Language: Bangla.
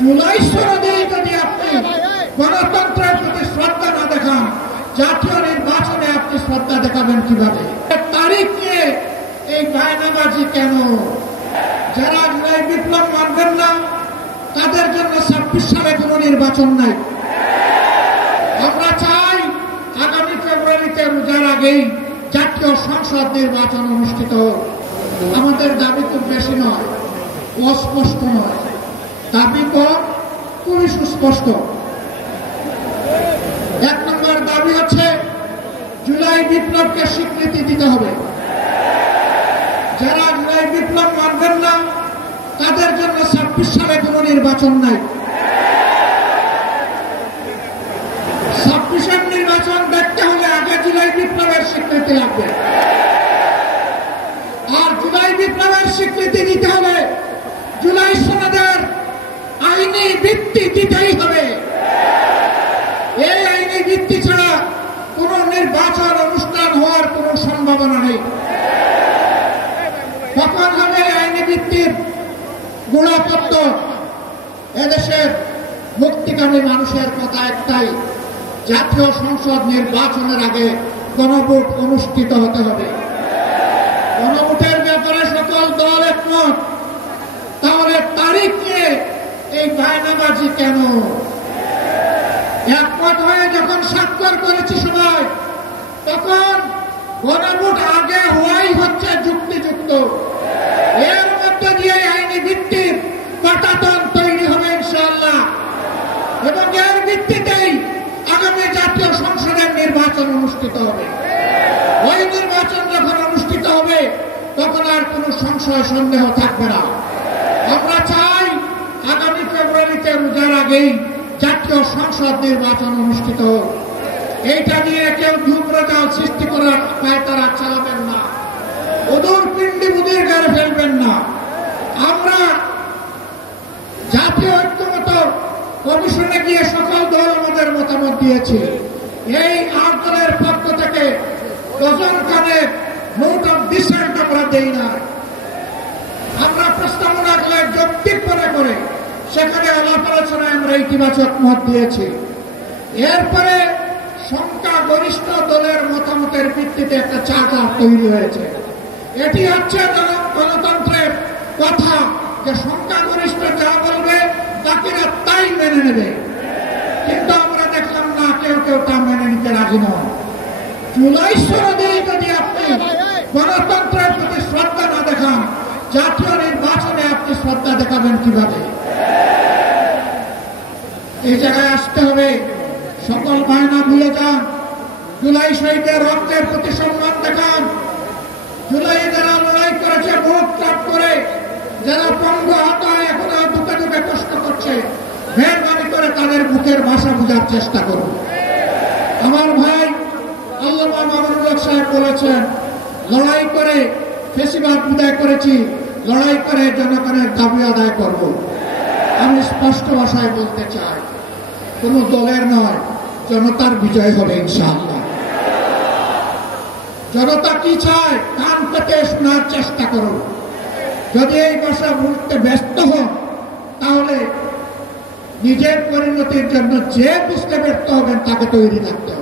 জুলাই সনদেই যদি আপনি গণতন্ত্রের প্রতি শ্রদ্ধা না দেখান, জাতীয় নির্বাচনে আপনি শ্রদ্ধা দেখাবেন কিভাবে? তারিখ নিয়ে এই বায়নাবাজি কেন? যারা জুলাই বিপ্লব মানবেন না তাদের জন্য 26 সালে কোনো নির্বাচন নাই। আমরা চাই আগামী ফেব্রুয়ারিতে রোজার আগেই জাতীয় সংসদ নির্বাচন অনুষ্ঠিত হোক। আমাদের দাবি খুব বেশি নয়, অস্পষ্ট নয়, দাবি খুবই সুস্পষ্ট। 1 নম্বর দাবি হচ্ছে জুলাই বিপ্লবকে স্বীকৃতি দিতে হবে। যারা জুলাই বিপ্লব মানবেন না তাদের জন্য 26 সালে কোনো নির্বাচন নাই। 26-এর নির্বাচন দেখতে হলে আগে জুলাই বিপ্লবের স্বীকৃতি লাগবে। আর জুলাই বিপ্লবের স্বীকৃতি দিতে হলে জুলাই সনদের আইনি ভিত্তি দিতেই হবে। এই আইনি ভিত্তি ছাড়া কোন নির্বাচন অনুষ্ঠান হওয়ার কোন সম্ভাবনা নেই। কখন হবে আইনি ভিত্তির গোড়াপত্র? এদেশের মুক্তিকামী মানুষের কথা একটাই, জাতীয় সংসদ নির্বাচনের আগে গণভোট অনুষ্ঠিত হতে হবে। গণভোটের ব্যাপারে সকল দল একমত। তাহলে তারিখ নিয়ে এই বায়নাবাজি কেন? একমত হয়ে যখন স্বাক্ষর করেছি সবাই, তখন গণভোট আগে হওয়াই হচ্ছে যুক্তিযুক্ত। এর মধ্যে দিয়ে আইনি ভিত্তির পাটাতন তৈরি হবে ইনশাআল্লাহ, এবং এর ভিত্তিতেই আগামী জাতীয় সংসদের নির্বাচন অনুষ্ঠিত হবে। ওই নির্বাচন যখন অনুষ্ঠিত হবে তখন আর কোনো সংশয় সন্দেহ থাকবে না। আমরা চাই আগামী ফেব্রুয়ারিতে রোজার আগেই জাতীয় সংসদ নির্বাচন অনুষ্ঠিত হোক। এইটা নিয়ে কেউ ধূম্রজাল সৃষ্টি করার পায়তারা চালাবেন না, ওদূর পিণ্ডি বুদির গায়ে ফেলবেন না। আমরা জাতীয় ঐক্যমত কমিশনে গিয়ে সকল দল আমাদের মতামত দিয়েছি। এই 8 দলের পক্ষ থেকে ডজন খানেক নোট অফ ডিসেন্ট আমরা দেই না। আমরা প্রস্তাবনা যৌক্তিক মনে করে সেখানে আলাপ আলোচনায় আমরা ইতিবাচক মত দিয়েছি। এরপরে সংখ্যাগরিষ্ঠ দলের মতামতের ভিত্তিতে একটা চার্টার তৈরি হয়েছে। এটি হচ্ছে গণতন্ত্রের কথা, যে সংখ্যাগরিষ্ঠ যা বলবে বাকিরা তাই মেনে নেবে। কিন্তু আমরা দেখলাম না, কেউ কেউ তা মেনে নিতে রাজি নয়। জুলাই সনদেই যদি আপনি গণতন্ত্রের প্রতি শ্রদ্ধা না দেখান, জাতীয় নির্বাচনে আপনি শ্রদ্ধা দেখাবেন কিভাবে? এই জায়গায় আসতে হবে। সকল বায়না ভুলে যান। জুলাই শহীদের রক্তের প্রতি সম্মান দেখান। জুলাই যারা লড়াই করেছে বুক চাপ করে, যারা পঙ্গু আহত হয়ে এখনো বুকে বুকে কষ্ট করছে, মেহরবানি করে তাদের বুকের ভাষা বোঝার চেষ্টা করুন। আমার ভাই আল্লামা মামুনুল হক সাহেব বলেছেন, লড়াই করে ফেসিবাদ বিদায় করেছি, লড়াই করে জনগণের দাবি আদায় করব। আমি স্পষ্ট ভাষায় বলতে চাই, কোন দলের নয়, জনতার বিজয় হবে ইনশাআল্লাহ। জনতা কি চায় কান পেতে শোনার চেষ্টা করুন। যদি এই ভাষা বুঝতে ব্যস্ত হন, তাহলে নিজের পরিণতির জন্য যে বুঝতে ব্যর্থ হবেন তাকে তৈরি থাকতে হবে।